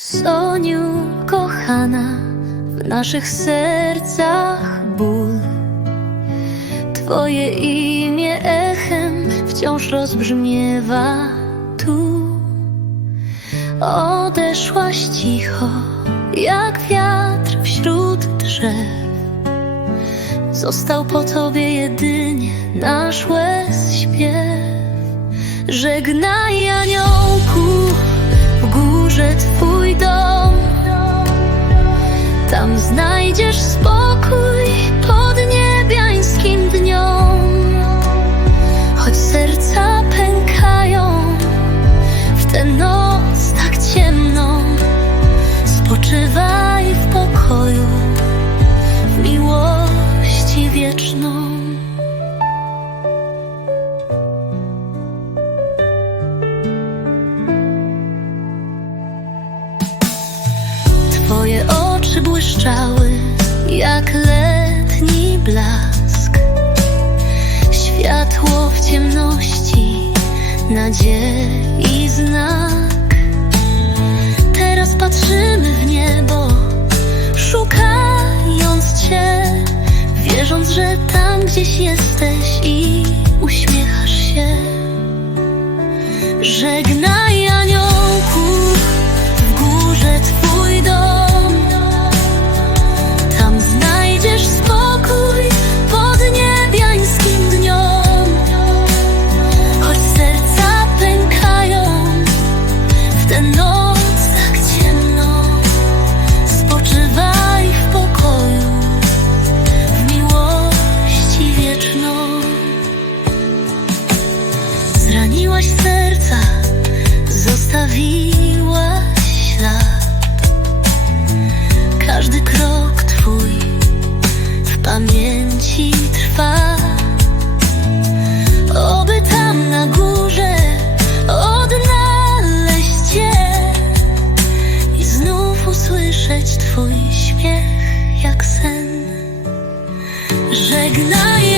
Soniu, kochana, w naszych sercach ból. Twoje imię echem wciąż rozbrzmiewa tu. Odeszłaś cicho, jak wiatr wśród drzew. Został po tobie jedynie nasz łez śpiew. Żegnaj aniołku, błyszczały jak letni blask. Światło w ciemności, nadziei znak. Teraz patrzymy w niebo, szukając Cię, wierząc, że tam gdzieś jesteś i uśmiechasz się. Żegnaj tę noc tak ciemną, spoczywaj w pokoju, w miłości wieczną. Zraniłaś serca, zostawiłaś. Śmiech jak sen. Żegnaj